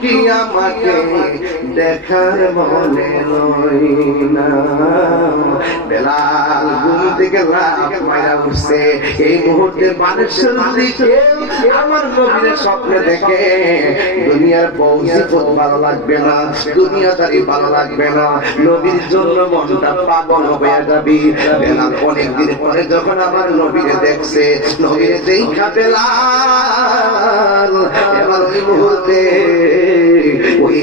দৃষ্টি আমাকে দেখার মনে নয় না? বেলাল ঘুম থেকে মায়া উঠছে এই মুহূর্তে আমার স্বপ্নে দেখে, দুনিয়ার ভালো লাগবে না, দুনিয়াদারি ভালো লাগবে না। নবীর জন্য মনটা পাগল হয়ে যাবি। বেলাল অনেকদিন পরে যখন আমার নবীরে দেখছে, নবীরে দেখা বেলাল, এবার ওই মুহূর্তে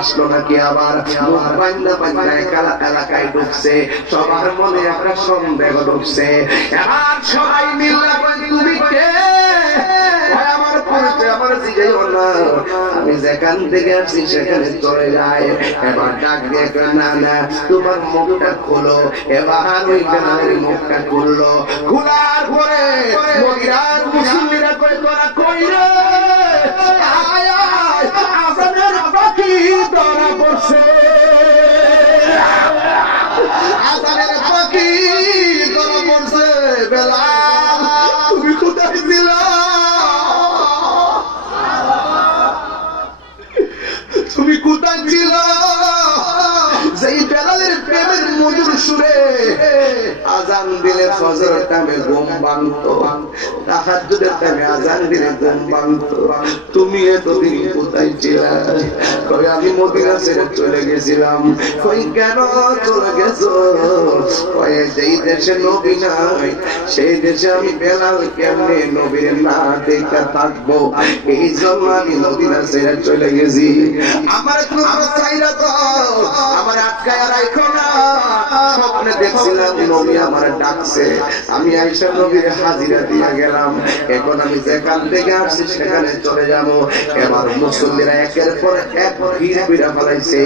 আসলো নাকি আবার? বান্ধা একালা এলাকায় ঢুকছে। সবার মনে একটা সন্দেহ ঢুকছে। সবাই তুমি কে? আমার আমার আমি যেখান থেকে আসছি সেখানে চলে যায় এবার ডাক দিয়ে না না, তোমার মুখটা খোলো। এবার ওই বেলালের মুখটা খুললো। খোলার পরে তোরা কই রে? ধরা পড়ছে আজানের পাখি ধরা পড়ছে বেলা। তুমি কোথায় ছিলা? তুমি কোথায় ছিল? মধুর সুরে। আজান দিলে ফজর টাইমে ঘুম ভাঙতো। তাহাজ্জুদের টাইমে আজান দিলে ঘুম ভাঙতো। তুমি এতদিন কোথায় ছিলা? কই আমি মদিনা ছেড়ে চলে গেছিলাম। কই কেন চলে গেছো? কই যেই দেশে নবী নাই, সেই দেশে আমি বেলাল কেমনে নবীর না দেখা থাকব? এই জন্য আমি মদিনা ছেড়ে চলে গেছি। আমার একটু চাইরা তো আমার আটকায় রাখো না। স্বপ্নে দেখছিলাম, নবী আমার ডাকছে। আমি আইসা নবীর হাজিরা দিয়ে গেলাম। এখন আমি যেখান থেকে আসছি, সেখানে চলে যাব। এবার মুসল্লিরা একের পর এক ভিড় ভিড়া ফেলাইছে।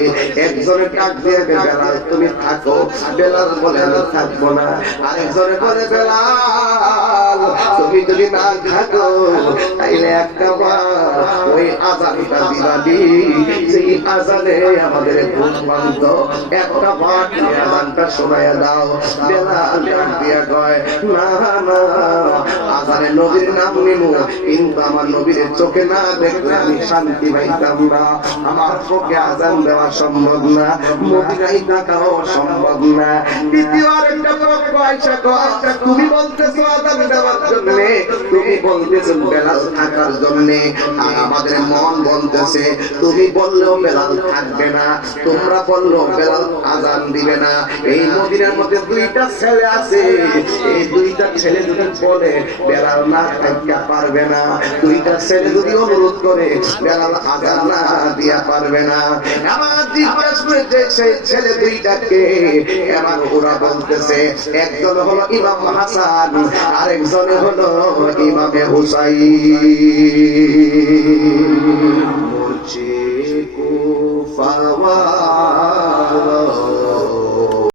একজনে ডাক দিয়ে বেলাল, তুমি থাকো। বেলাল বলে, আমি থাকব না। আরেকজনে বলে, বেলাল, তুমি যদি না থাকো, তাইলে একটা বার ওই আজানটা দিবাবি সেই আজানে আমাদের ঘুম একটা তুমি আজানটা শোনাইয়া দাও। দিয়া কয়, না না, আজানে নবীর নাম নিমু, কিন্তু আমার নবীর চোখে না দেখলে আমি শান্তি পাইতাম না। আমার পক্ষে আজান দেওয়া সম্ভব না, মদিনায় থাকাও সম্ভব না। দ্বিতীয় আইসা কয় তুমি বলতেছো আজান দেওয়ার জন্য, তুমি বলতেছো বেলাল থাকার জন্য, আর আমাদের মন বলতেছে, তুমি বললেও বেলাল থাকবে না, তোমরা বললেও বেলাল আজান দিবে না। এই মদিনার মধ্যে দুইটা ছেলে আছে। এই দুইটা ছেলে যদি বলে, বেলাল না থাকতে পারবে না। দুইটা ছেলে যদি অনুরোধ করে, বেলাল আজান না দিয়া পারবে না। আমার জিজ্ঞাসা করেছে সেই ছেলে দুইটাকে। এবার ওরা বলতেছে, একজন হলো ইমাম হাসান, আরেকজন হলো ইমামে হুসাই morir.